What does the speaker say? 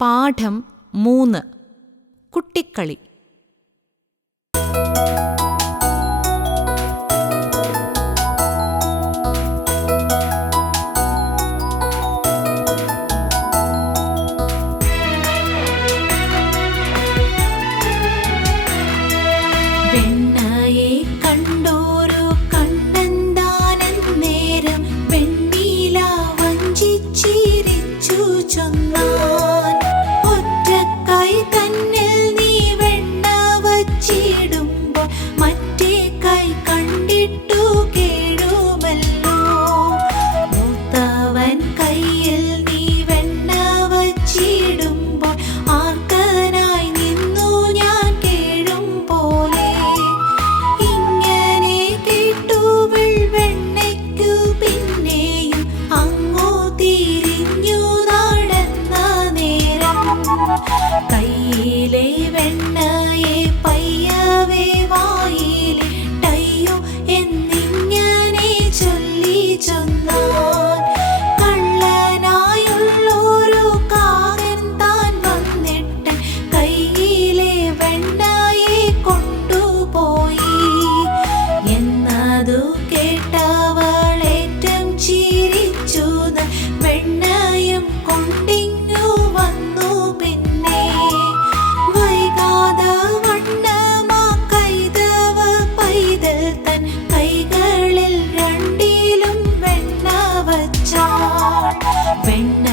പാഠം 3. കുട്ടിക്കളി. വെണ്ണയെ കണ്ടോരു കണ്ണന്താനെന്നേരം വെണ്ണീല വഞ്ചിച്ചിരിച്ചു ചൊന്നാൻ. ഒറ്റക്കൈ തന്നിൽ നീ വെണ്ണ വച്ചിടുമ്പോൾ മറ്റേ കൈ കണ്ടിട്ടു കേടുമല്ലോ. മൂത്തവൻ കയ്യിൽ നീ വെണ്ണ വച്ചിടുമ്പോൾ ആർക്കനായി നിന്നു ഞാൻ കേഴും പോലെ. ഇങ്ങനെ കേട്ടു വെണ്ണയ്ക്കു പിന്നെയും അങ്ങോ തിരിഞ്ഞു നടന്ന നേരം കയ്യിലെ വെണ്ണയെ പയ്യവേ വായിലിട്ടയ്യോ എന്നിങ്ങനെ ചൊല്ലി ചൊന്നാൻ. കള്ളനായുള്ളൊരു കാകൻ താൻ വന്നിട്ട് കയ്യിലെ വെണ്ണയെ കൊണ്ടുപോയി. എന്നതു കേട്ടവളേറ്റം ചിരിച്ചു വെണ്ണയും കൊണ്ടിങ്ങു വന്നു. പിന്നെ വൈകാതെ വണ്ണമാ കൈതവ പൈതൽ തൻ കൈകളിൽ രണ്ടിലും വെണ്ണ വച്ചാൾ. വെണ്ണ